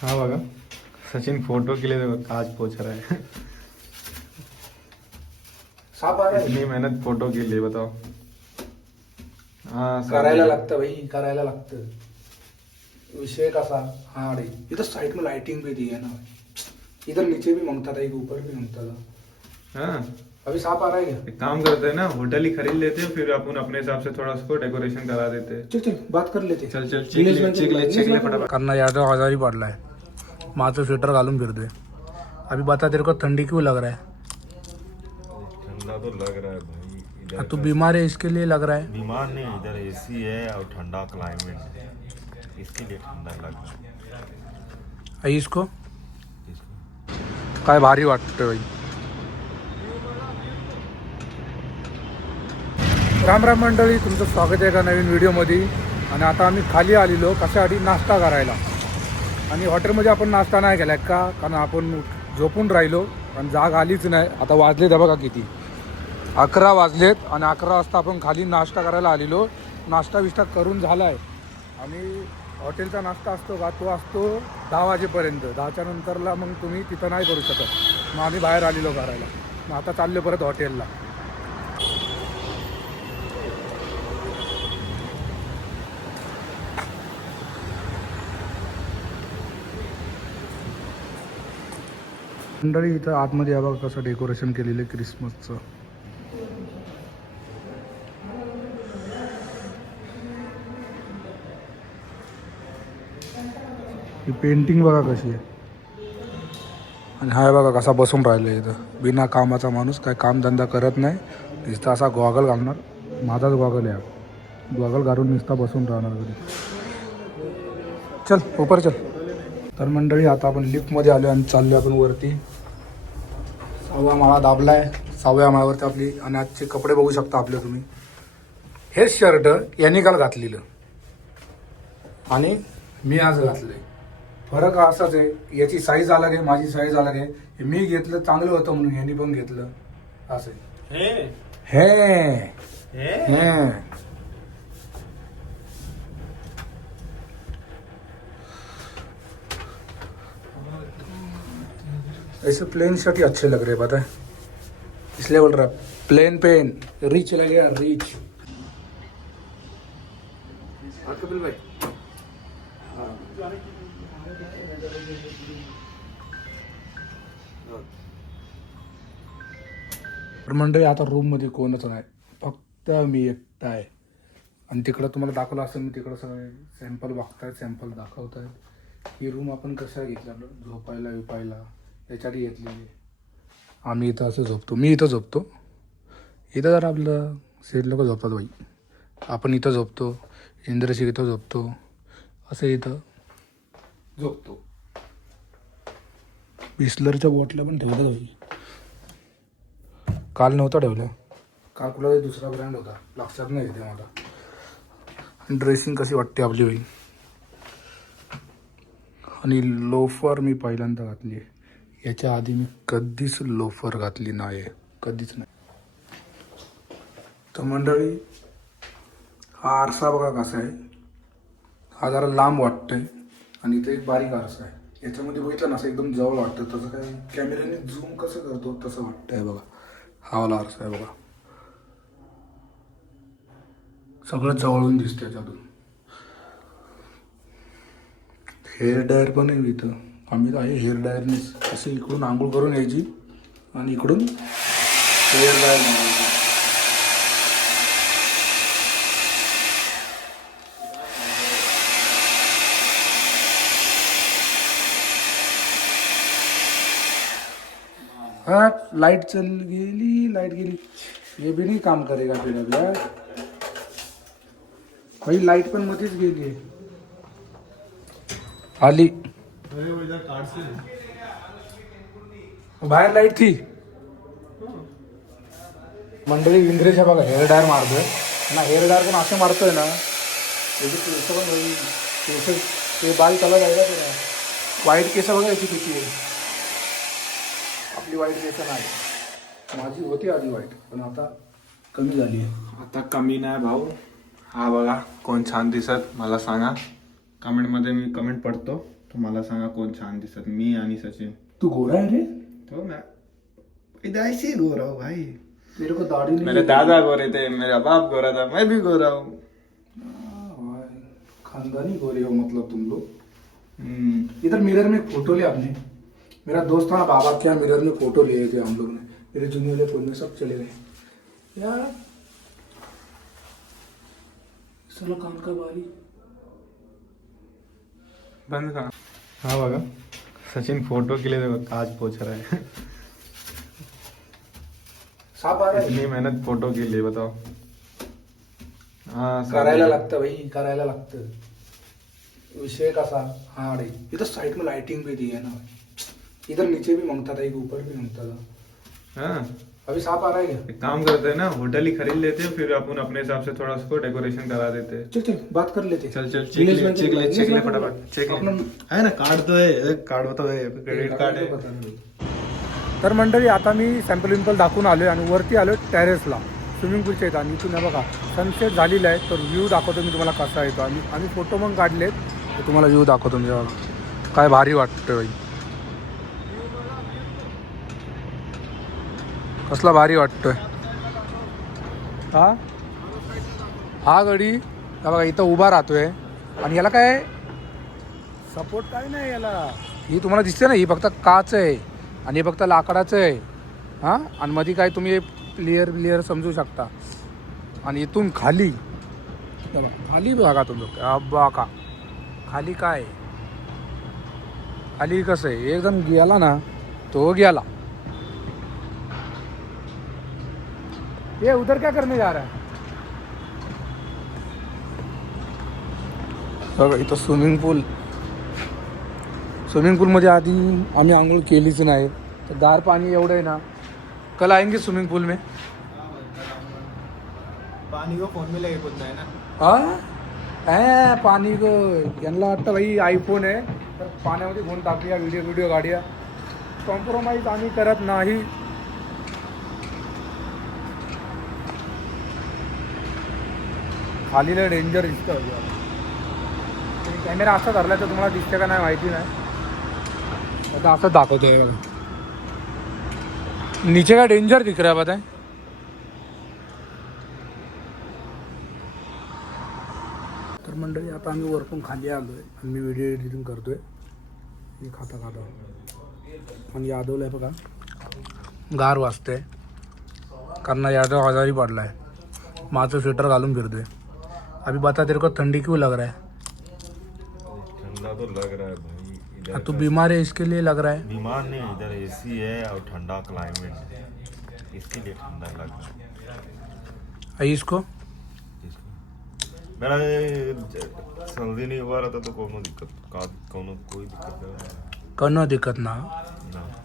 हाँ बघा सचिन फोटो के लिए देखो काज पोछ रहा है। साप आ रहा इतनी है। मेहनत फोटो के लिए बताओ। हाँ करायला लागतं भाई, करायला लागतं. विषय कसा हा रे, इधर साइड में लाइटिंग भी दी है ना, इधर नीचे भी मांगता था, एक ऊपर भी मांगता था. हाँ अभी सांप आ रहा है क्या? एक काम करते हैं ना, होटल ही खरीद लेते हैं, फिर अपन अपने हिसाब से थोड़ा उसको डेकोरेशन करा देते हैं। चल चल बात कर लेते. चल चल चेक ले फटाफट। करना यार तो आजारी पडलाय, माझं स्वेटर घालून फिरतोय. अभी बता तेरे को ठंडी क्यों लग रहा है? ठंडा तो लग रहा है भाई इधर तू का। बीमार है इसके लिए लग रहा है. बीमार नहीं, इधर एसी है और ठंडा क्लाइमेट है, इसके लिए ठंडा लग रहा है आई इसको इसको। काय भारी वाटतं भाई. राम राम मंडळी, तुमचं स्वागत आहे एका नवीन व्हिडिओमध्ये. आणि आता आम्ही खाली आलेलो कशासाठी, नाश्ता करायला. आणि हॉटेलमध्ये आपण नाश्ता नाही केला का, कारण आपण झोपून राहिलो आणि जाग आलीच नाही. आता वाजलेत बघा किती, 11 वाजलेत आणि 11 वाजता आपण खाली नाश्ता करायला आलेलो. नाश्ता विष्टा करून झाला आहे आणि हॉटेलचा नाश्ता असतो का, तो असतो 10 वाजेपर्यंत. 10च्या नंतरला मग तुम्ही तिथं नाही करू शकत. मग आम्ही बाहेर आलेलो करायला. मग आता चाललो परत हॉटेलला. मंडळी इथं आतमध्ये या बघा कसं डेकोरेशन केलेलं आहे क्रिसमसचं. ही पेंटिंग बघा कशी आहे. आणि हा बघा कसा बसून राहिला इथं, बिना कामाचा माणूस, काय कामधंदा करत नाही, नुसता असा गॉगल घालणार. माझाच गॉगल आहे, गॉगल घालून नुसता बसून राहणार घरी. चल ऊपर चल. तर मंडळी आता आपण लिफ्टमध्ये आलो आणि चाललो आपण वरती. 6वा माळा दाबलाय. 6व्या माळावरती आपली, आणि आजचे कपडे बघू शकता आपले तुम्ही. हेच शर्ट यांनी काल घातलेलं आणि मी आज घातलंय. फरक असाच आहे, याची साईज अलग आहे, माझी साईज अलग आहे. हे मी घेतलं चांगलं होतं म्हणून यांनी पण घेतलं असं आहे. हे ऐसे प्लेन शर्ट ही अच्छे लग रहे हैं, पता है, इसलिए बोल रहा प्लेन पेन रिच लगेगा, रिच. कपिल भाई मंडळी आता रूममध्ये कोणच नाही, फक्त मी एकटा आहे. आणि तिकडं तुम्हाला दाखवलं असं, मी तिकडं सगळे सॅम्पल बघतायत, सॅम्पल दाखवत आहेत. ही रूम आपण कशा घेतल्या, झोपायला विपायला याच्यासाठी घेतलेली. आम्ही इथं असं झोपतो, मी इथं झोपतो. इथं जर आपलं सेट लोक झोपतात बाई, आपण इथं झोपतो. इंद्रशी इथं झोपतो, असं इथं झोपतो. बिस्लरच्या बॉटल्या पण ठेवतात बाई, काल नव्हता ठेवला, काल कुठला तरी दुसरा ब्रँड होता, लक्षात नाही येते मला. आणि ड्रेसिंग कशी वाटते आपली बाई. आणि लोफर मी पहिल्यांदा घातली आहे, याच्या आधी मी कधीच लोफर घातली नाही, कधीच नाही. तर मंडळी हा आरसा बघा कसा आहे, हा जरा लांब वाटतंय आणि इथे एक बारीक आरसा आहे. याच्यामध्ये बघितलं ना असं एकदम जवळ वाटतं, तसं काय कॅमेऱ्याने झूम कसं करतो तसं वाटतंय बघा. हा वाला आरसा आहे बघा, सगळं जवळून दिसतं याच्यातून. हेअर ड्रायर पण आहे इथं, आम्ही आहे हेअर ड्रायरनेच असे इकडून आंघोळ करून यायची आणि इकडून हेअर ड्रायर मारायची. हाँ लाइट चल गेली, लाइट गेली, ये भी नहीं काम करेगा फिर अब यार. भाई लाइट पण मध्येच गेली आली. बाहेर लाईट थी. मंडळी इंद्रेशा बघा हेअर ड्रायर मारतोय ना. हेअर ड्रायर पण असं मारतोय ना, त्याची केस पण केस ते बारीक अलग आहे का, वाईट केस बघा याची किती आहे. आपली वाईट केस नाही, माझी होती आधी वाईट, पण आता कमी झाली आहे. आता कमी नाही भाऊ. हा बघा कोण छान दिसत मला सांगा, कमेंटमध्ये मी कमेंट पडतो. तुम्हाला सांगा कोण छान दिसत, मी आणि सचिन. तू गोरा है रे? तो मैं इधर ऐसे ही गोरा हूँ भाई. तेरे को दाढ़ी नहीं मेरे दादा गोरे थे, मेरा बाप गोरा था, मैं भी गोरा हूँ. खानदानी गोरे हो मतलब तुम लोग. इधर मिरर में फोटो ले आपने. मेरा दोस्त था ना बाबा, क्या मिरर में फोटो लिए थे हम लोग ने. मेरे जूनियर फोन में सब चले गए यार. चलो काम का बारी बंद का. हाँ बघा, सचिन फोटो के लिए देखो काज पोछ रहा है. साफ आ रहा है. इतनी मेहनत फोटो के लिए बताओ. हाँ करायला लागतं भाई, करायला लागतं. विषय कसा हार्ड है. इधर साइड में लाइटिंग भी दी है ना. इधर नीचे भी मांगता था, एक ऊपर भी मांगता था. हाँ, अभी साफ आ रहा है क्या? एक काम करते हैं ना, होटल ही खरीद लेते हैं, फिर अपन अपने हिसाब से थोड़ा उसको डेकोरेशन करा देते हैं. चल चल बात कर लेते. चल चल चेक ले फटाफट चेक ले. है ना, कार्ड तो है, कार्ड तो है, क्रेडिट कार्ड है. तर मंडळी आता मी सॅम्पल विम्पल दाखवून आलो आहे आणि वरती आलो आहे टेरेसला, स्विमिंग पूलच्या इथं. आणि इथून हे बघा सनसेट झालेला आहे, तर व्ह्यू दाखवतो मी तुम्हाला कसा येतो. आम्ही फोटो मग काढलेत, तर तुम्हाला व्ह्यू दाखवतो मी. बघा काय भारी वाटतं भाई, कसला भारी वाटतोय. हा गडी हा बघा इथं उभा राहतोय. आणि याला काय सपोर्ट काय नाही याला. ही तुम्हाला दिसते ना, ही फक्त काच आहे आणि हे फक्त लाकडाचं आहे. हां, आणि मध्ये काय तुम्ही प्लेयर समजू शकता. आणि इथून खाली खाली बघा तुम्ही, बघा खाली काय आहे. खाली कसं आहे, एकदम गेला ना तो गेला. ये उधर क्या करने जा रहा है. बघा इथं स्विमिंग पूलमध्ये आधी आम्ही आंघोळ केलीच नाही. तर गार पाणी एवढं आहे ना. कल आएंगे स्विमिंग पूल में. पानी को फोन में लेके कूदना है ना. हाँ पाणी को यांना वाटतं भाई आयफोन आहे तर पाण्यामध्ये घेऊन टाकूया, व्हिडिओ काढूया. कॉम्प्रोमाइज आम्ही करत नाही. खालीला डेंजर दिसतं. कॅमेरा असा धरला तर तुम्हाला दिसतं का नाही माहिती नाही. आता असं दाखवतोय बघा, नीचे का डेंजर दिख रहा है बताएं. तर मंडळी आता आम्ही वरतून खाली आलो आहे आणि मी व्हिडिओ एडिटिंग करतोय. हे खाता आणि यादवला आहे बघा गार वाजते, कारण यादव आजारी पडला आहे. माझं स्वेटर घालून फिरतोय. अभी बता तेरे को ठंडी क्यों लग रहा है. ठंडा तो लग रहा है भाई इधर. तू बीमार है इसके लिए लग रहा है. बीमार नहीं, इधर एसी है और ठंडा क्लाइमेट है, इसके लिए ठंडा लग रहा है. इसको मेरा सर्दी नहीं हुआ रहता तो कोनो दिक्कत कोई दिक्कत नहीं. कनो दिक्कत ना. ना.